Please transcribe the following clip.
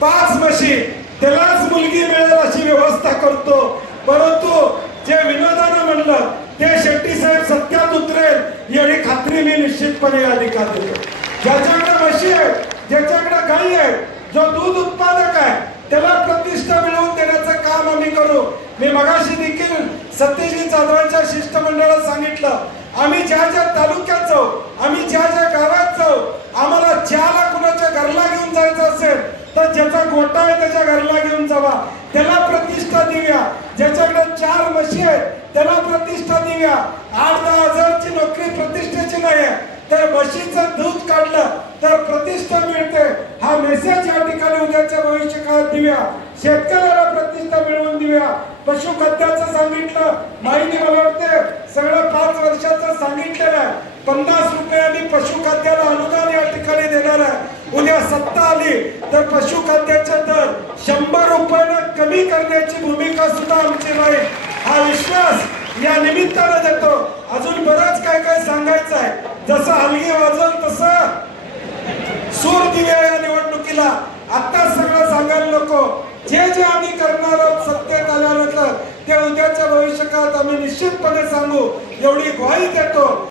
5 म्हशी त्यालाच मुलगी मिळेल अशी व्यवस्था करतो। परंतु जे विनोदानं म्हणलं ते शेट्टी साहेब सत्यात उतरेल एवढी खात्री मी निश्चितपणे या ठिकाणी देतो। ज्याच्याकडे म्हशी आहे, ज्याच्याकडे गाई आहे, जो दूध उत्पादक आहे, त्याला प्रतिष्ठा मिळवून देण्याचं काम आम्ही करू। मी मगाशी देखील सत्यजित जाधवांच्या शिष्टमंडळाला सांगितलं, आम्ही ज्या ज्या तालुक्यात जाऊ, आम्ही ज्या ज्या गावात जाऊ, आम्हाला ज्याला कुणाच्या घरला घेऊन जायचं असेल तर ज्याचा गोठा आहे त्याच्या घरला घेऊन जावा, त्याला प्रतिष्ठा देऊया। ज्याच्याकडे 4 म्हशी आहेत त्याला प्रतिष्ठा देऊया। 8-10 हजारची नोकरी प्रतिष्ठेची नाही आहे, तर म्हशीचं दूध काढलं तर प्रतिष्ठा मिळते। हा मेसेज या ठिकाणी उद्याच्या भविष्य काळात देऊया। शेतकऱ्याला प्रतिष्ठा मिळवून देऊया। पशुखाद्याचं सांगितलं, माहिती मला वाटते सगळं 5 वर्षाचं सांगितलेलं आहे। 50 रुपयांनी पशुखाद्याला अनुदान या ठिकाणी देणार आहे। उद्या सत्ता आली तर पशुखाद्याचे दर 100 रुपयानं कमी करण्याची भूमिका सुद्धा आमची राहील। हा विश्वास या निमित्तानं देतो। अजून बरंच काय काय सांगायचं आहे, जसं हलगी वाजल तसं सूर दिव्या या निवडणुकीला। आता सगळं सांगायला नको, जे जे आम्ही करणार आहोत सत्तेत आल्यानंतर ते उद्याच्या भविष्यकाळात आम्ही निश्चितपणे सांगू एवढी ग्वाही देतो।